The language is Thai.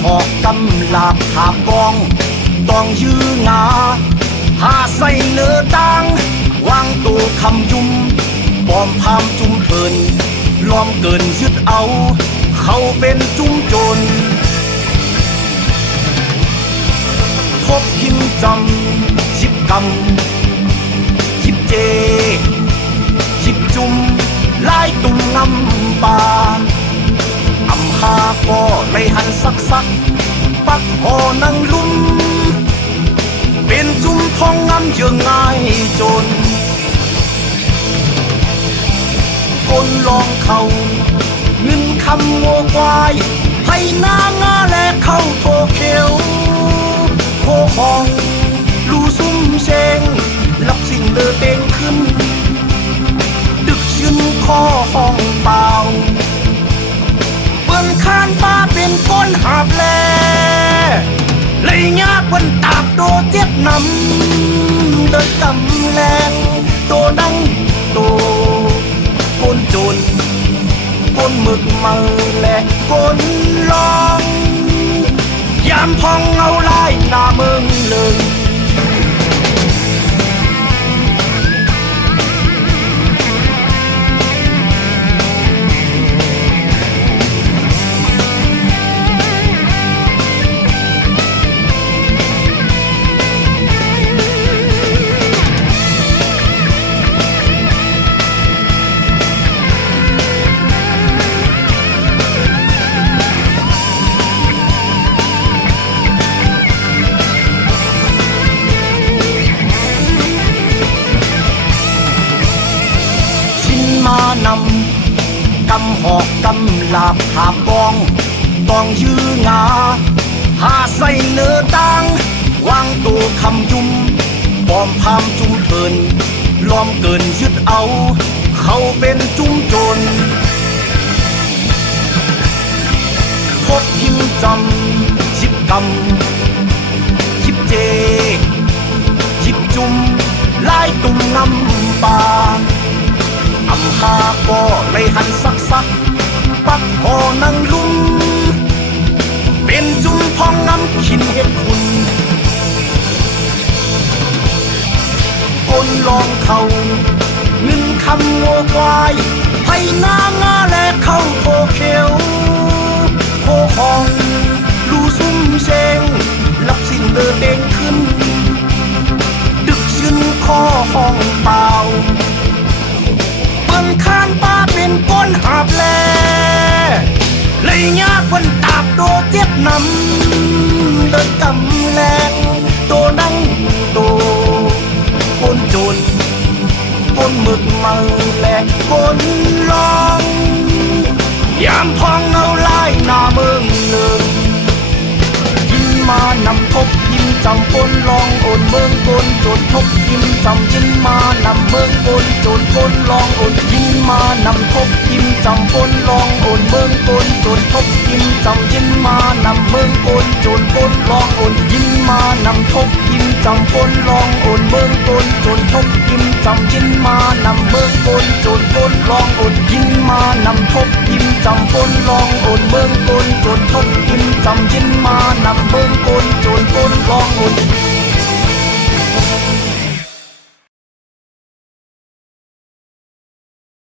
ำหอกกำลาบหาบกองต้องยื้องาหาใส่เนื้อตังวางตัวคำยุ่มปอมพามจุ่มเทินล้อมเกินยึดเอาเขาเป็นจุ่มโจรทบหิมจำยิบกำยิบเจยิบจุ่มลายตุ่มงำปาอำหาก็เลยหันสักปักหอนังลุ่มเป็นจุ่มทองงำเยื่อง่ายจนกลลองเขาเงินคำโง่ควายให้หน้างาและเข้าโทเขียวโคห้องลูซุ่มเชงรับสิ่งเลือเต็งขึ้นดึกยืนคอห้องเปล่าเปิ้นคานป้าเป็นก้นหาบแลเลยยากเปิ้นตาบโดเจ็บนำเดินกำแรงโตดังโตก้นโจรก้นหมึกมือและก้นลองยามพองเอาลายหน้าเมืองเลยนำกำหอกกำลาบหาบกองต้องยื้องาหาใส่เนื้อตังวางตัวคำยุ่มปอมพามจุ่มเทินล้อมเกินยึดเอาเขาเป็นจุ่มโจรทบหิมจำยิบกำยิบเจยิบจุ่มลายตุ่มงำปาอำหาก็เลยหันสักปักหอนังลุ่มเป็นจุ่มพองงำขินเห็ดคุณกลลองเขาเงินคำโง่ควายให้หน้างาและเข้าโคเขียวโคห้องลูซุ่มเชงรับสิ่งเดินเด้งขึ้นดึกยืนคอห้องเปล่าเปิ้นคานป้าเป็นก้นหาบแลเลยยากเปิ้นตาบโดเจ็บนำเดินกำแรงโตดังโตก้นโจรก้นหมึกมือและก้นลองยามพองเอาลายหน้าเมืองเลยยินมานำทบยิมจำก้นลองโอนเมืองก้นโจรทบยิมจำยินมานำเมืองก้นโจรก้นลองโอนยินมานำทบยิมจำก้นลองโอนเมืองก้นโจรทบยิมจำยินมานำเมืองก้นโจรก้นลองโอนยินมานำทบยิมจำก้นลองโอนเมืองก้นโจรทบยิมจำยินมานำเมืองก้นโจรก้นลองโอนยินมานำทบยิมจำก้นลองโอนเมืองก้นโจรทบยิมจำยินมานำเมืองก้นโจรก้นลองโอน